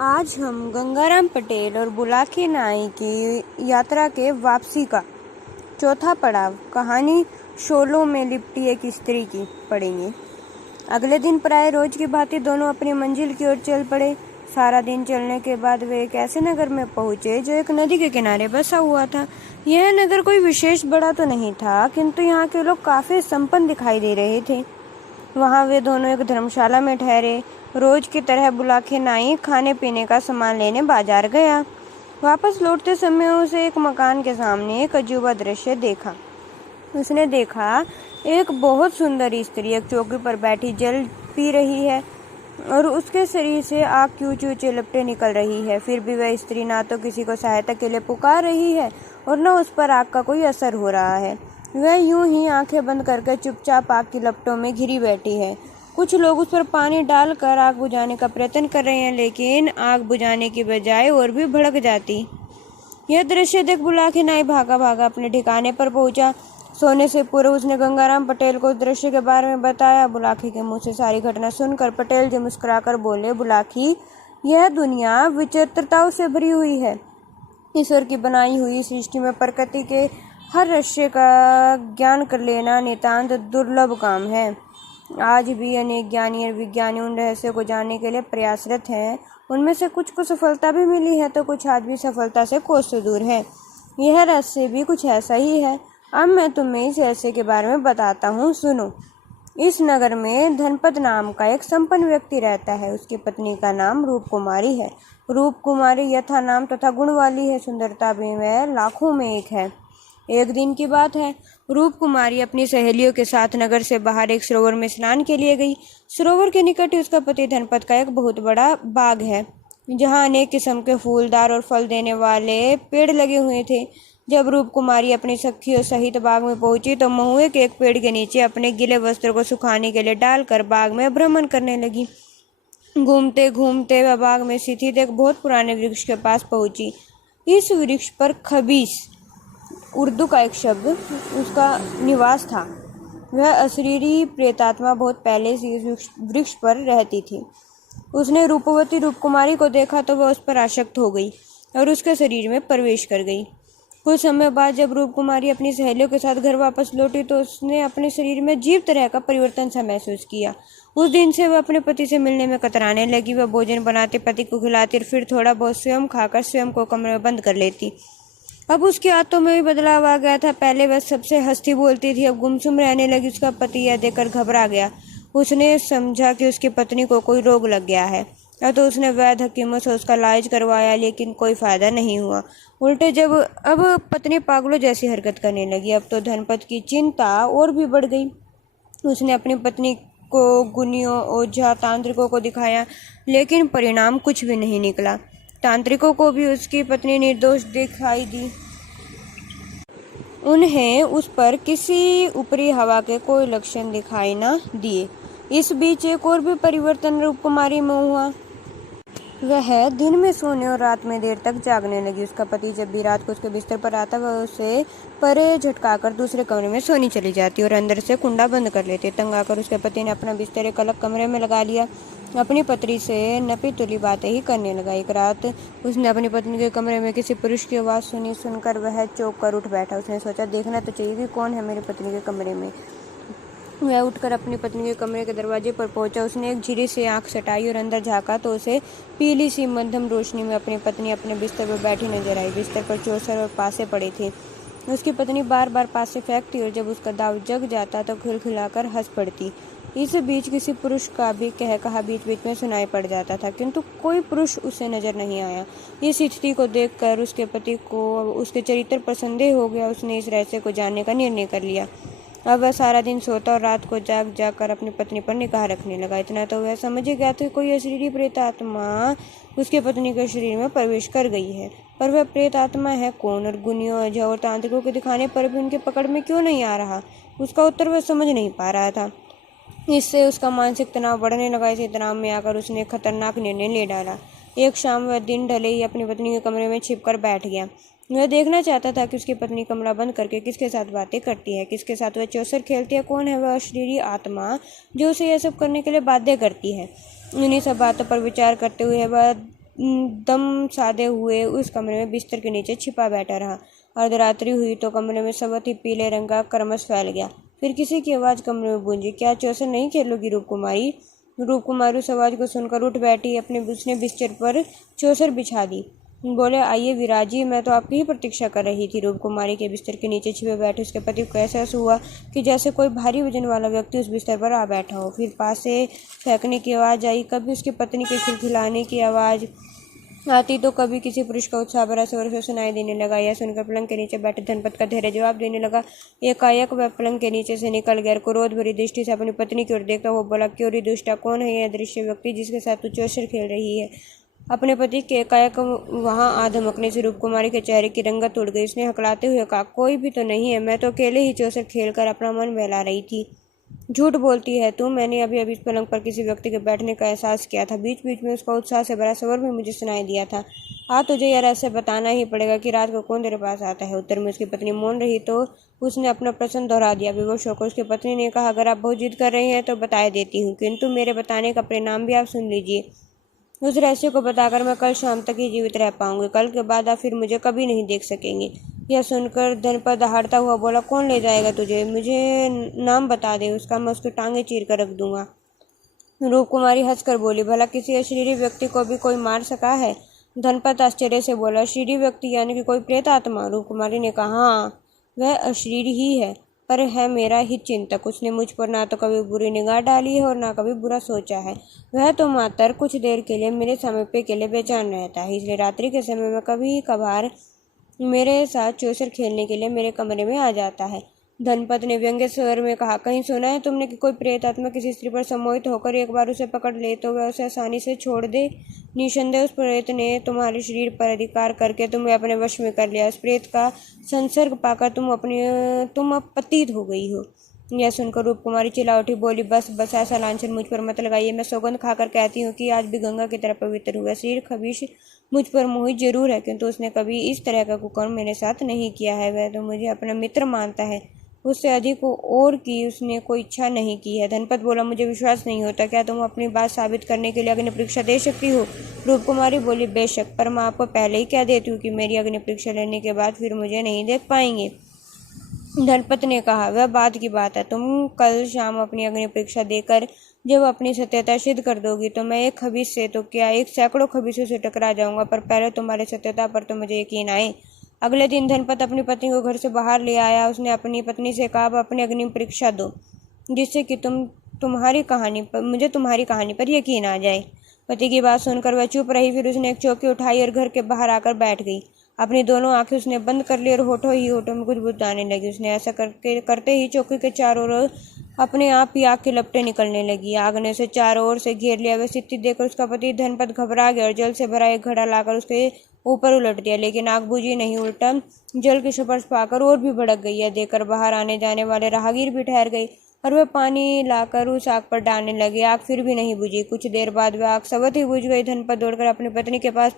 आज हम गंगाराम पटेल और बुलाकी नाई की यात्रा के वापसी का चौथा पड़ाव कहानी शोलों में लिपटी एक स्त्री की पढ़ेंगे। अगले दिन प्राय रोज की भांति दोनों अपनी मंजिल की ओर चल पड़े। सारा दिन चलने के बाद वे एक ऐसे नगर में पहुंचे जो एक नदी के किनारे बसा हुआ था। यह नगर कोई विशेष बड़ा तो नहीं था, किंतु यहाँ के लोग काफी संपन्न दिखाई दे रहे थे। वहां वे दोनों एक धर्मशाला में ठहरे। रोज की तरह बुलाके नाई खाने पीने का सामान लेने बाजार गया। वापस लौटते समय उसे एक मकान के सामने एक अजूबा दृश्य देखा। उसने देखा एक बहुत सुंदर स्त्री एक चौकी पर बैठी जल पी रही है और उसके शरीर से आग की ऊंची ऊंची लपटें निकल रही है। फिर भी वह स्त्री ना तो किसी को सहायता के लिए पुकार रही है और न उस पर आग का कोई असर हो रहा है। वह यूं ही आंखें बंद करके चुपचाप आग की लपटों में घिरी बैठी है। कुछ लोग उस पर पानी डालकर आग बुझाने का प्रयत्न कर रहे हैं, लेकिन आग बुझाने की बजाय और भी भड़क जाती। यह दृश्य देख बुलाकी नाई भागा भागा अपने ठिकाने पर पहुंचा। सोने से पूर्व उसने गंगाराम पटेल को उस दृश्य के बारे में बताया। बुलाकी के मुंह से सारी घटना सुनकर पटेल जी मुस्कुराकर बोले, बुलाकी, यह दुनिया विचित्रताओं से भरी हुई है। ईश्वर की बनाई हुई सृष्टि में प्रकृति के हर रहस्य का ज्ञान कर लेना नितांत दुर्लभ काम है। आज भी अनेक ज्ञानी और विज्ञानी उन रहस्यों को जानने के लिए प्रयासरत हैं। उनमें से कुछ को सफलता भी मिली है तो कुछ आज भी सफलता से कोसों दूर है। यह रहस्य भी कुछ ऐसा ही है। अब मैं तुम्हें इस रहस्य के बारे में बताता हूँ, सुनो। इस नगर में धनपत नाम का एक संपन्न व्यक्ति रहता है। उसकी पत्नी का नाम रूप कुमारी है। रूप कुमारी यथा नाम तथा गुण वाली है। सुंदरता भी वह लाखों में एक है। एक दिन की बात है, रूप कुमारी अपनी सहेलियों के साथ नगर से बाहर एक सरोवर में स्नान के लिए गई। सरोवर के निकट ही उसका पति धनपत का एक बहुत बड़ा बाग है, जहाँ अनेक किस्म के फूलदार और फल देने वाले पेड़ लगे हुए थे। जब रूप कुमारी अपनी सखियों सहित बाग में पहुंची तो महुए के एक पेड़ के नीचे अपने गीले वस्त्र को सुखाने के लिए डालकर बाग में भ्रमण करने लगी। घूमते घूमते वह बाग में स्थित एक बहुत पुराने वृक्ष के पास पहुंची। इस वृक्ष पर खबीस, उर्दू का एक शब्द, उसका निवास था। वह अशरीरी प्रेतात्मा बहुत पहले से इस वृक्ष पर रहती थी। उसने रूपवती रूपकुमारी को देखा तो वह उस पर आसक्त हो गई और उसके शरीर में प्रवेश कर गई। कुछ समय बाद जब रूपकुमारी अपनी सहेलियों के साथ घर वापस लौटी तो उसने अपने शरीर में अजीब तरह का परिवर्तन सा महसूस किया। उस दिन से वह अपने पति से मिलने में कतराने लगी। वह भोजन बनाते पति को खिलाती और फिर थोड़ा बहुत स्वयं खाकर स्वयं को कमरे में बंद कर लेती। अब उसकी आदतों में भी बदलाव आ गया था। पहले वह सबसे हंसती बोलती थी, अब गुमसुम रहने लगी। उसका पति यह देखकर घबरा गया। उसने समझा कि उसकी पत्नी को कोई रोग लग गया है। तो उसने वैद्य हकीमों से उसका इलाज करवाया, लेकिन कोई फायदा नहीं हुआ। उल्टे जब अब पत्नी पागलों जैसी हरकत करने लगी। अब तो धनपत की चिंता और भी बढ़ गई। उसने अपनी पत्नी को गुनियों, ओझा, तांत्रिकों को दिखाया, लेकिन परिणाम कुछ भी नहीं निकला। तांत्रिकों को भी उसकी पत्नी निर्दोष दिखाई दी। उन्हें उस पर किसी ऊपरी हवा के कोई लक्षण दिखाई न दिए। इस बीच एक और भी परिवर्तन रूपकुमारी में हुआ। वह दिन में सोने और रात में देर तक जागने लगी। उसका पति जब भी रात को उसके बिस्तर पर आता वह उसे परे झटकाकर दूसरे कमरे में सोनी चली जाती और अंदर से कुंडा बंद कर लेते। तंग आकर उसके पति ने अपना बिस्तर एक अलग कमरे में लगा लिया। अपनी पत्नी से नपी तुली बातें ही करने लगा। एक रात उसने अपनी पत्नी के कमरे में किसी पुरुष की आवाज़ सुनी। सुनकर वह चौंक कर उठ बैठा। उसने सोचा, देखना तो चाहिए कि कौन है मेरी पत्नी के कमरे में। वह उठकर अपनी पत्नी के कमरे के दरवाजे पर पहुंचा। उसने एक झिरी से आंख सटाई और अंदर झाँका तो उसे पीली सी मध्यम रोशनी में अपनी पत्नी अपने बिस्तर पर बैठी नजर आई। बिस्तर पर चौसर और पासे पड़े थे। उसकी पत्नी बार बार पासे फेंकती और जब उसका दाव जग जाता तो खिलखिलाकर हंस पड़ती। इस बीच किसी पुरुष का भी कह कहा बीच बीच में सुनाई पड़ जाता था, किंतु कोई पुरुष उसे नजर नहीं आया। इस स्थिति को देखकर उसके पति को उसके चरित्र पर संदेह हो गया। उसने इस रहस्य को जानने का निर्णय कर लिया। अब वह सारा दिन सोता और रात को जाग जाग कर अपनी पत्नी पर निगाह रखने लगा। इतना तो वह समझ गया था कि कोई अशरीरी प्रेत आत्मा उसके पत्नी के शरीर में प्रवेश कर गई है, पर वह प्रेत आत्मा है कौन और गुनियों, ओझा और तांत्रिकों के दिखाने पर भी उनके पकड़ में क्यों नहीं आ रहा, उसका उत्तर वह समझ नहीं पा रहा था। इससे उसका मानसिक तनाव बढ़ने लगा। इसी तनाव में आकर उसने एक खतरनाक निर्णय ले डाला। एक शाम वह दिन ढले ही अपनी पत्नी के कमरे में छिपकर बैठ गया। वह देखना चाहता था कि उसकी पत्नी कमरा बंद करके किसके साथ बातें करती है, किसके साथ वह चौसर खेलती है, कौन है वह अशरीरी आत्मा जो उसे यह सब करने के लिए बाध्य करती है। इन्हीं सब बातों पर विचार करते हुए वह दम साधे हुए उस कमरे में बिस्तर के नीचे छिपा बैठा रहा। अर्धरात्रि हुई तो कमरे में सबती पीले रंग का क्रमश फैल गया। फिर किसी की आवाज़ कमरे में गूंजी, क्या चौसर नहीं खेलोगी रूपकुमारी? रूपकुमारी उस आवाज़ को सुनकर उठ बैठी। उसने बिस्तर पर चौसर बिछा दी। बोले, आइए विराजी, मैं तो आपकी ही प्रतीक्षा कर रही थी। रूपकुमारी के बिस्तर के नीचे छिपे बैठे उसके पति को ऐसा हुआ कि जैसे कोई भारी वजन वाला व्यक्ति उस बिस्तर पर आ बैठा हो। फिर पास से फेंकने की आवाज़ आई, कभी उसकी पत्नी के खिलखिलाने की आवाज़ आती तो कभी किसी पुरुष का उत्साह भरा स्वर से सुनाई देने लगा। यह सुनकर पलंग के नीचे बैठे धनपत का धैर्य जवाब देने लगा। एकाएक वह पलंग के नीचे से निकल गया। क्रोध भरी दृष्टि से अपनी पत्नी की ओर देखता हुआ बोला, क्यों री दुष्टा, कौन है यह दृश्य व्यक्ति जिसके साथ तू चौसर खेल रही है? अपने पति के एकाएक वहां आ धमकने से रूपकुमारी के चेहरे की रंगत उड़ गई। उसने हकलाते हुए कहा, कोई भी तो नहीं है, मैं तो अकेले ही चौसर खेलकर अपना मन बहला रही थी। झूठ बोलती है तू, मैंने अभी अभी इस पलंग पर किसी व्यक्ति के बैठने का एहसास किया था। बीच बीच में उसका उत्साह से भरा स्वर भी मुझे सुनाई दिया था। तुझे यार ऐसे बताना ही पड़ेगा कि रात को कौन तेरे पास आता है? उत्तर में उसकी पत्नी मौन रही तो उसने अपना प्रश्न दोहरा दिया। विवश होकर उसकी पत्नी ने कहा, अगर आप बहुत जिद कर रहे हैं तो बता देती हूँ, किंतु मेरे बताने का परिणाम भी आप सुन लीजिए। उस रहस्य को बताकर मैं कल शाम तक ही जीवित रह पाऊंगी। कल के बाद आप फिर मुझे कभी नहीं देख सकेंगे। यह सुनकर धनपत दहाड़ता हुआ बोला, कौन ले जाएगा तुझे? मुझे नाम बता दे, उसका मैं उसकी टांगे चीर कर रख दूंगा। रूपकुमारी हंसकर बोली, भला किसी अशरीरी व्यक्ति को भी कोई मार सका है? धनपत आश्चर्य से बोला, अशरीरी व्यक्ति यानी कि कोई प्रेत आत्मा? रूपकुमारी ने कहा, हाँ, वह अशरीरी ही है, पर है मेरा हित चिंतक। उसने मुझ पर ना तो कभी बुरी निगाह डाली है और ना कभी बुरा सोचा है। वह तो मात्र कुछ देर के लिए मेरे समीपे के लिए बेचैन रहता है, इसलिए रात्रि के समय में कभी कभार मेरे साथ चौसर खेलने के लिए मेरे कमरे में आ जाता है। धनपत ने व्यंग्य स्वर में कहा, कहीं सुना है तुमने कि कोई प्रेत आत्मा किसी स्त्री पर सम्मोहित होकर एक बार उसे पकड़ ले तो वह उसे आसानी से छोड़ दे? निसंदेह उस प्रेत ने तुम्हारे शरीर पर अधिकार करके तुम्हें अपने वश में कर लिया। उस प्रेत का संसर्ग पाकर तुम अब पतित हो गई हो। यह सुनकर रूपकुमारी चिल्ला उठी, बोली, बस ऐसा लांछन मुझ पर मत लगाइए। मैं सौगंध खाकर कहती हूँ कि आज भी गंगा की तरह पवित्र हुआ। शरीर खबीश मुझ पर मोहित जरूर है, किंतु उसने कभी इस तरह का कुकर्म मेरे साथ नहीं किया है। वह तो मुझे अपना मित्र मानता है, उससे अधिक और की उसने कोई इच्छा नहीं की है। धनपत बोला, मुझे विश्वास नहीं होता। क्या तुम अपनी बात साबित करने के लिए अग्नि परीक्षा दे सकती हो? रूपकुमारी बोली, बेशक, पर मैं आपको पहले ही कह देती हूँ कि मेरी अग्नि परीक्षा लेने के बाद फिर मुझे नहीं देख पाएंगे। धनपत ने कहा, वह बाद की बात है। तुम कल शाम अपनी अग्नि परीक्षा देकर जब अपनी सत्यता सिद्ध कर दोगी तो मैं एक खबीस से तो क्या एक सैकड़ों खबीसों से टकरा जाऊंगा, पर पहले तुम्हारी सत्यता पर तो मुझे यकीन आए। अगले दिन धनपत अपनी पत्नी को घर से बाहर ले आया। उसने अपनी पत्नी से कहा, अपनी अग्नि परीक्षा दो, जिससे कि मुझे तुम्हारी कहानी पर यकीन आ जाए। पति की बात सुनकर वह चुप रही। फिर उसने एक चौकी उठाई और घर के बाहर आकर बैठ गई। अपनी दोनों आंखें उसने बंद कर ली और होठों में कुछ बुदबुदाने लगी। उसने ऐसा करते ही चौकी के चारों ओर अपने आप ही आग की लपटें निकलने लगी। आग ने उसे चारों ओर से घेर लिया। वह स्थिति देखकर उसका पति धनपत घबरा गया और जल से भरा एक घड़ा लाकर उसके ऊपर उलट दिया, लेकिन आग बुझी नहीं, उल्टा जल की स्पर्श पाकर और भी भड़क गई। यह देखकर बाहर आने जाने वाले राहगीर भी ठहर गए और वह पानी लाकर उस आग पर डालने लगे। आग फिर भी नहीं बुझी। कुछ देर बाद वह आग सबत ही बुझ गई। धनपत दौड़कर अपनी पत्नी के पास